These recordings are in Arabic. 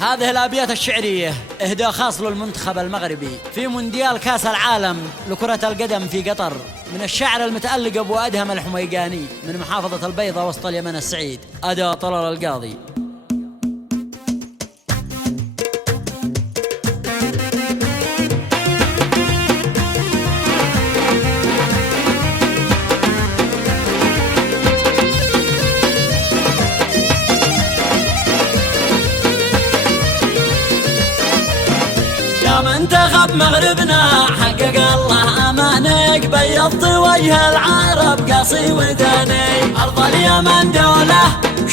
هذه الأبيات الشعرية إهداء خاص للمنتخب المغربي في مونديال كأس العالم لكرة القدم في قطر، من الشاعر المتألق أبو أدهم الحميقاني من محافظة البيضة وسط اليمن السعيد، أداء طلال القاضي. منتخب مغربنا حقق الله امانك، بيضت وجه العرب قصي وداني، ارض اليمن دوله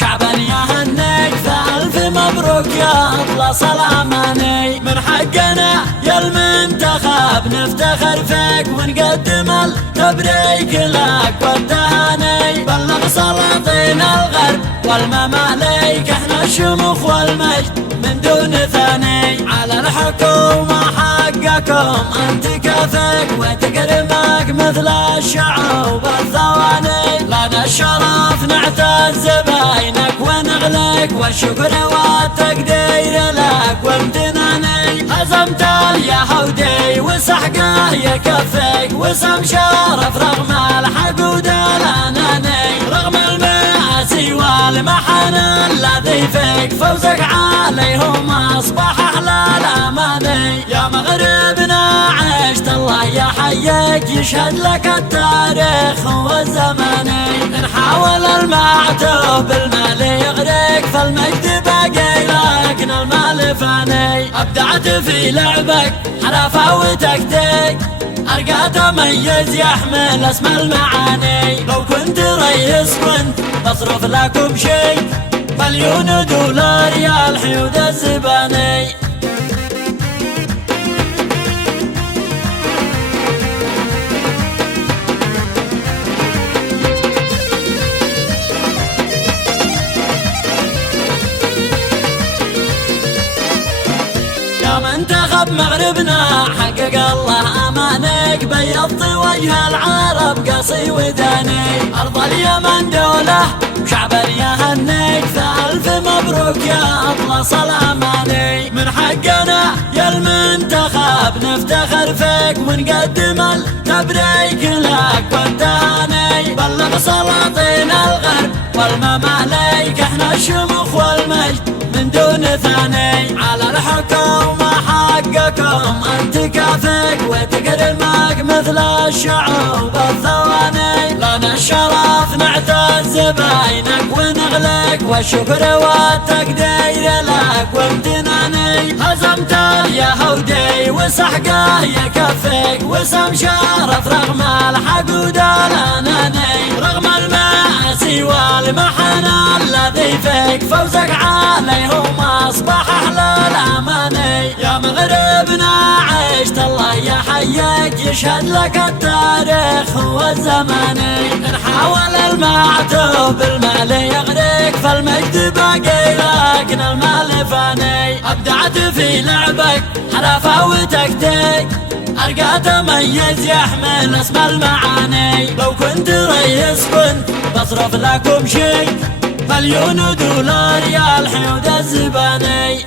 شعبا يهنيك، فالف مبروك يا اطلس الاماني. من حقنا يا المنتخب نفتخر فيك ونقدم التبريك لك والتهاني، بلغ سلاطين الغرب والمماليك، احنا الشموخ والمجد من دون ثاني، على الحكومة حقكم انت كفك وتكرمك مثل الشعوب الثواني، لنا الشرف نعتز بينك ونغلق، والشكر والتقدير لك وامتناني، هزمت اليهودي وسحقه يكفيك، وسم شرف رغم الحقود الاناني، رغم المآسي والمحن الذي فيك، فوزك عليهم اصبح احلى الاماني. يا مغربنا عشت الله يحييك، يشهد لك التاريخ والزماني، ان حاول المعتوب المال يغرق، فالمجد باقي لكن المال فاني. ابدعت في لعبك حرفه وتكتيك، ارقى تميز يحمل اسم المعاني، لو كنت ريس كنت بصرف لكم شيء، مليون دولار يا الحيود الزباني. يا منتخب مغربنا حقق الله امانك، بيضت وجه العرب قصي وداني، ارض اليمن دوله شعبا يهنيك، فالف مبروك يا اطلس الاماني. من حقنا يا المنتخب نفتخر فيك ونقدم التبريك لك والتهاني، بلغ سلاطين الغرب والمماليك، احنا الشموخ والمجد من دون ثاني، على الحكومة حقكم انت كافيك وتكرمك مثل الشعوب الثواني، لنا الشرف نعتز بينك ونغلق، والشكر والتقدير لك وامتناني، هزمت اليهودي وسحقه يكفيك، وسم شرف رغم الحقود الاناني، رغم المآسي والمحن الذي فيك، فوزك عليهم اصبح احلى الاماني. يا مغربنا عشت الله يحييك، يشهد لك التاريخ والزماني، ان حاول المعتوب المال يغرق، فالمجد باقي لكن المال فاني. ابدعت في لعبك حرفه وتكتيك، ارقى تميز يحمل اسم المعاني، لو كنت ريس كنت بصرف لكم شيء، مليون دولار يا الحيود الزباني.